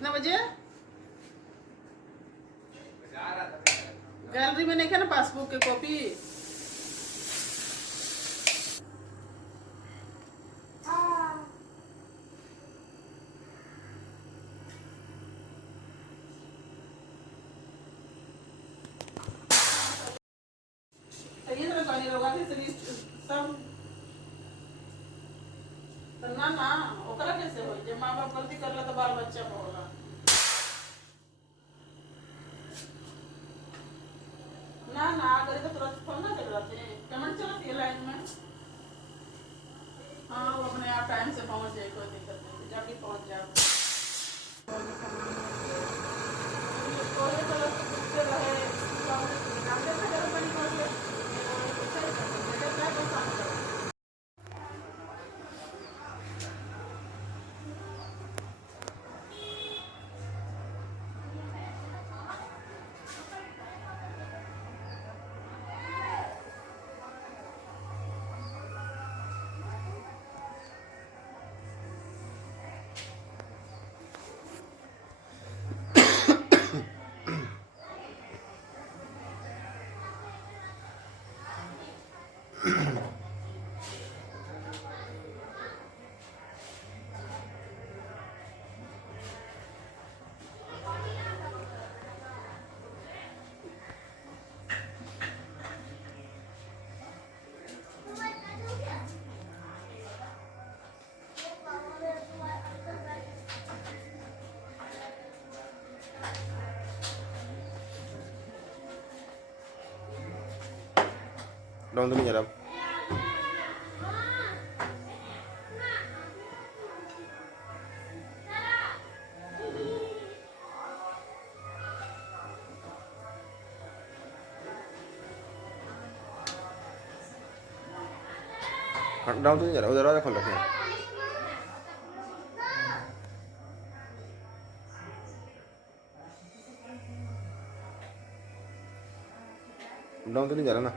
कितने बजे? गैलरी में नहीं क्या ना पासबुक की कॉपी? ये तरह का नहीं होगा कि सब तो ना ओकरा कैसे हो जब माँ बाप गलती करला तो बाल बच्चा में होला ना करे तो तुरंत फोन ना चल जाते हैं पेमेंट चलती है लाइन में। हाँ वो अपने आप टाइम से पहुंच जाए कोई दिक्कत नहीं जाके पहुंच जाओ। डाउन तो नहीं जा रहा डाउन तो नहीं जा रहा उधर आ खोल रखे डाउन तो नहीं जा रहा ना।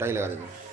टाई लगा देंगे।